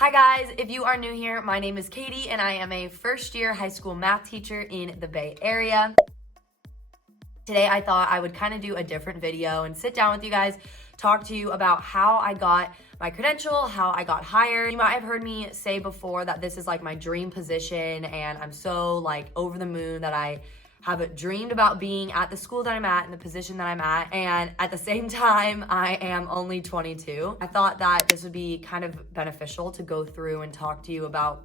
Hi guys, if you are new here, my name is Katie and I am a first year high school math teacher in the Bay Area. Today I thought I would kind of do a different video and sit down with you guys, talk to you about how I got my credential, how I got hired. You might have heard me say before that this is like my dream position and I'm so like over the moon that I have dreamed about being at the school that I'm at and the position that I'm at, and at the same time I am only 22. I thought that this would be kind of beneficial to go through and talk to you about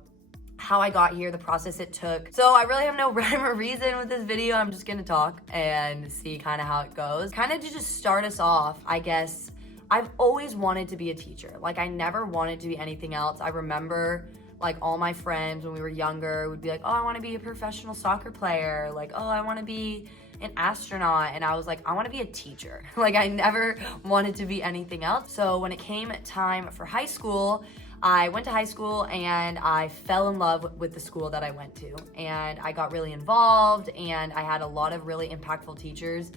how I got here, the process it took. So I really have no rhyme or reason with this video. I'm just gonna talk and see kind of how it goes. Kind of to just start us off, I guess, I've always wanted to be a teacher. Like I never wanted to be anything else. I remember like all my friends when we were younger would be like, oh, I want to be a professional soccer player. Like, oh, I want to be an astronaut. And I was like, I want to be a teacher. Like I never wanted to be anything else. So when it came time for high school, I went to high school and I fell in love with the school that I went to. And I got really involved and I had a lot of really impactful teachers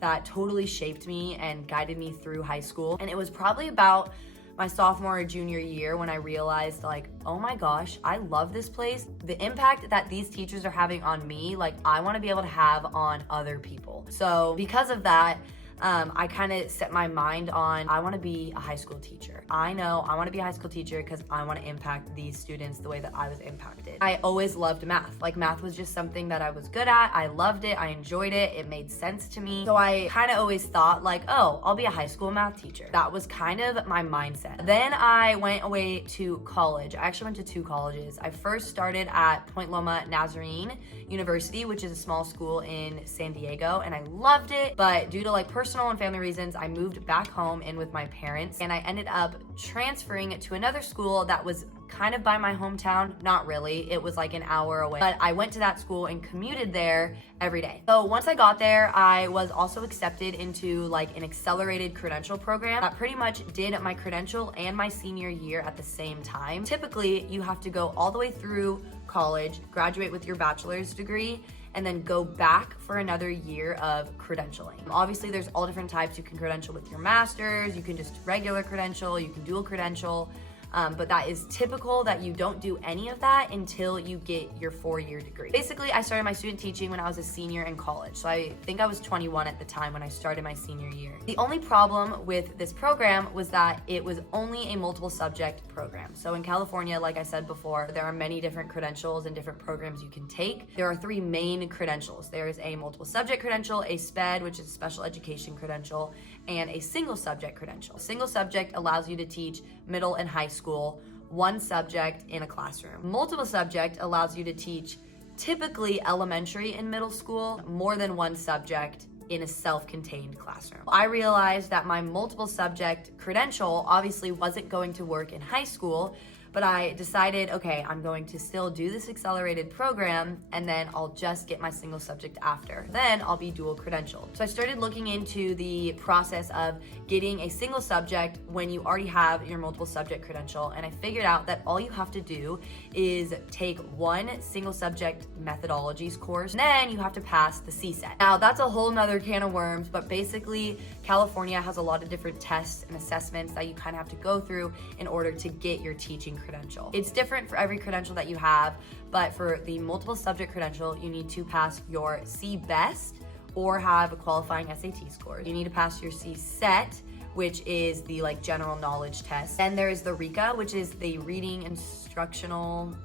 that totally shaped me and guided me through high school. And it was probably about my sophomore or junior year when I realized like, oh my gosh, I love this place. The impact that these teachers are having on me, like I want to be able to have on other people. So because of that, I kind of set my mind on, I want to be a high school teacher. I know I want to be a high school teacher because I want to impact these students the way that I was impacted. I always loved math. Like math was just something that I was good at. I loved it. I enjoyed it. It made sense to me. So I kind of always thought like, oh, I'll be a high school math teacher. That was kind of my mindset. Then I went away to college. I actually went to 2 colleges. I first started at Point Loma Nazarene University, which is a small school in San Diego, and I loved it. But due to like personal and family reasons, I moved back home in with my parents and I ended up transferring to another school that was kind of by my hometown. Not really, it was like an hour away, but I went to that school and commuted there every day. So once I got there, I was also accepted into like an accelerated credential program that pretty much did my credential and my senior year at the same time. Typically, you have to go all the way through college, graduate with your bachelor's degree, and then go back for another year of credentialing. Obviously, there's all different types. You can credential with your master's, you can just regular credential, you can dual credential, but that is typical that you don't do any of that until you get your 4-year degree. Basically, I started my student teaching when I was a senior in college. So I think I was 21 at the time when I started my senior year. The only problem with this program was that it was only a multiple subject program. So in California, like I said before, there are many different credentials and different programs you can take. There are 3 main credentials. There is a multiple subject credential, a SPED, which is a special education credential, and a single subject credential. Single subject allows you to teach middle and high school, 1 subject in a classroom. Multiple subject allows you to teach typically elementary and middle school, more than 1 subject in a self-contained classroom. I realized that my multiple subject credential obviously wasn't going to work in high school, but I decided, okay, I'm going to still do this accelerated program and then I'll just get my single subject after. Then I'll be dual credentialed. So I started looking into the process of getting a single subject when you already have your multiple subject credential, and I figured out that all you have to do is take 1 single subject methodologies course, and then you have to pass the CSET. Now that's a whole nother can of worms, but basically California has a lot of different tests and assessments that you kind of have to go through in order to get your teaching credential. It's different for every credential that you have, but for the multiple subject credential, you need to pass your CBEST or have a qualifying SAT score. You need to pass your CSET, which is the like general knowledge test. Then there is the RICA, which is the Reading Instructional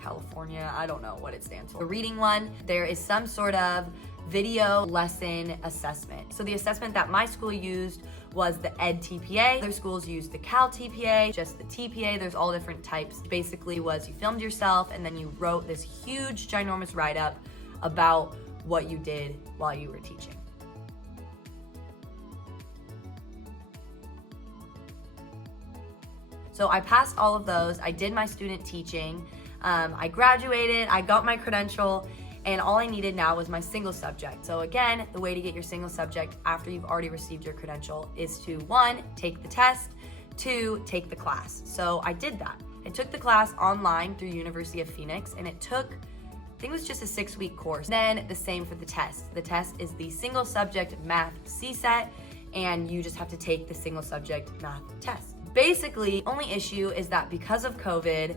California, I don't know what it stands for. The reading one, there is some sort of video lesson assessment. So the assessment that my school used was the Ed TPA. Other schools used the Cal TPA, just the TPA. There's all different types. Basically was you filmed yourself and then you wrote this huge ginormous write-up about what you did while you were teaching. So I passed all of those. I did my student teaching. I graduated, I got my credential, and all I needed now was my single subject. So again, the way to get your single subject after you've already received your credential is to 1, take the test, 2, take the class. So I did that. I took the class online through University of Phoenix, and it took, I think it was just a 6-week course. Then the same for the test. The test is the single subject math CSET, and you just have to take the single subject math test. basically, only issue is that because of COVID,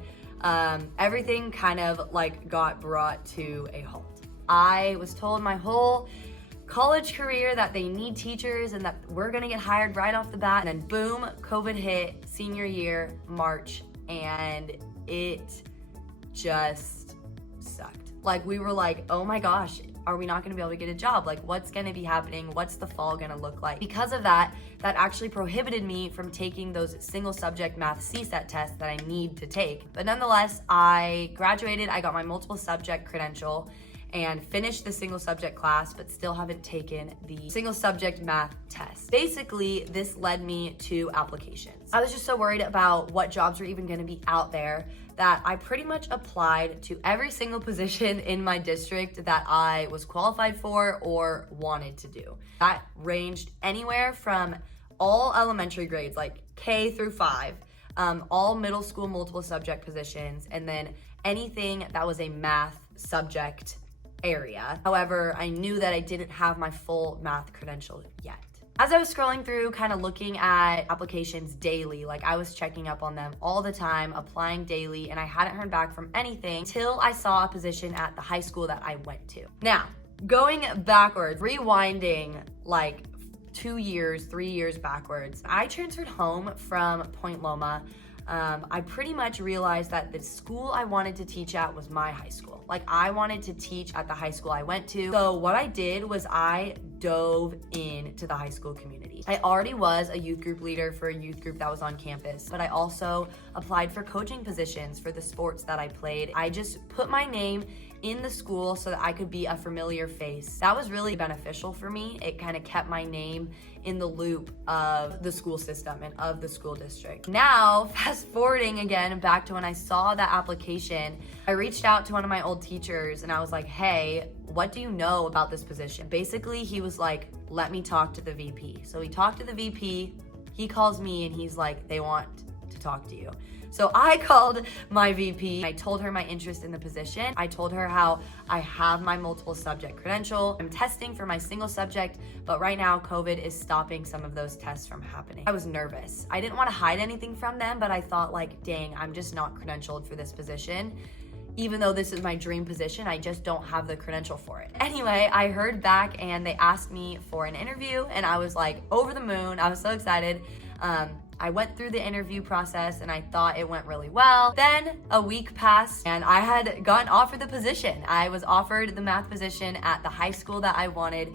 everything kind of like got brought to a halt. I was told my whole college career that they need teachers and that we're gonna get hired right off the bat, and then boom, COVID hit senior year, March, and it just sucked. Like, we were like, oh my gosh, are we not gonna be able to get a job? Like, what's gonna be happening? What's the fall gonna look like? Because of that, that actually prohibited me from taking those single subject math CSAT tests that I need to take. But nonetheless, I graduated, I got my multiple subject credential and finished the single subject class, but still haven't taken the single subject math test. Basically, this led me to applications. I was just so worried about what jobs were even gonna be out there that I pretty much applied to every single position in my district that I was qualified for or wanted to do. That ranged anywhere from all elementary grades, like K through 5, all middle school multiple subject positions, and then anything that was a math subject area. However, I knew that I didn't have my full math credential yet. As I was scrolling through, kind of looking at applications daily, like I was checking up on them all the time, applying daily, and I hadn't heard back from anything until I saw a position at the high school that I went to. Now, going backwards, rewinding like 2 years, 3 years backwards, I transferred home from Point Loma. I pretty much realized that the school I wanted to teach at was my high school. Like, I wanted to teach at the high school I went to. So what I did was I dove into the high school community. I already was a youth group leader for a youth group that was on campus, but I also applied for coaching positions for the sports that I played. I just put my name in the school so that I could be a familiar face. That was really beneficial for me. It kind of kept my name in the loop of the school system and of the school district. Now, fast forwarding again back to when I saw that application, I reached out to one of my old teachers and I was like, hey, what do you know about this position? Basically, he was like, let me talk to the VP. So he talked to the VP, he calls me and he's like, they want to talk to you. So I called my VP. I told her my interest in the position. I told her how I have my multiple subject credential. I'm testing for my single subject, but right now COVID is stopping some of those tests from happening. I was nervous. I didn't want to hide anything from them, but I thought like, dang, I'm just not credentialed for this position. Even though this is my dream position, I just don't have the credential for it. Anyway, I heard back and they asked me for an interview and I was like over the moon. I was so excited. I went through the interview process and I thought it went really well. Then a week passed and I had gotten offered the position. I was offered the math position at the high school that I wanted.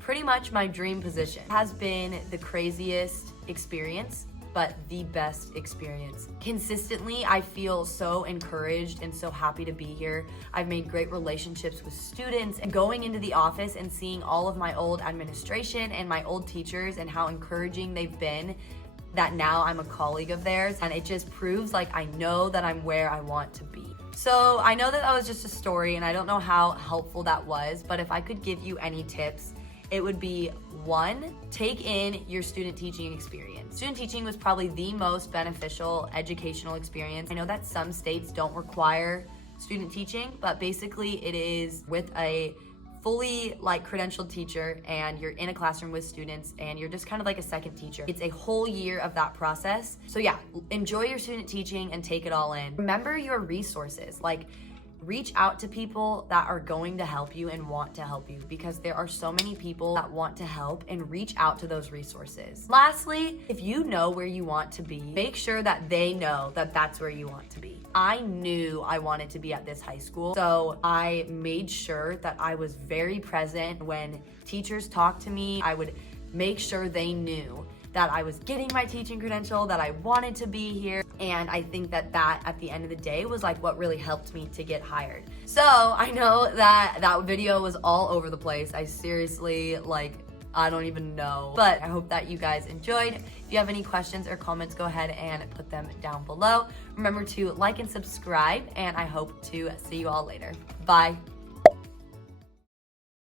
Pretty much my dream position. It has been the craziest experience, but the best experience. Consistently, I feel so encouraged and so happy to be here. I've made great relationships with students, and going into the office and seeing all of my old administration and my old teachers and how encouraging they've been, that now I'm a colleague of theirs, and it just proves like I know that I'm where I want to be. So I know that that was just a story and I don't know how helpful that was, but if I could give you any tips, it would be 1, take in your student teaching experience. Student teaching was probably the most beneficial educational experience. I know that some states don't require student teaching, but basically it is with a fully like credentialed teacher and you're in a classroom with students and you're just kind of like a second teacher. It's a whole year of that process. So yeah, enjoy your student teaching and take it all in. Remember your resources. Like, reach out to people that are going to help you and want to help you, because there are so many people that want to help, and reach out to those resources. Lastly, if you know where you want to be, make sure that they know that that's where you want to be. I knew I wanted to be at this high school, so I made sure that I was very present when teachers talked to me. I would make sure they knew that I was getting my teaching credential, that I wanted to be here. And I think that at the end of the day was like what really helped me to get hired. So I know that that video was all over the place. I seriously, I don't even know. But I hope that you guys enjoyed. If you have any questions or comments, go ahead and put them down below. Remember to like and subscribe, and I hope to see you all later. Bye.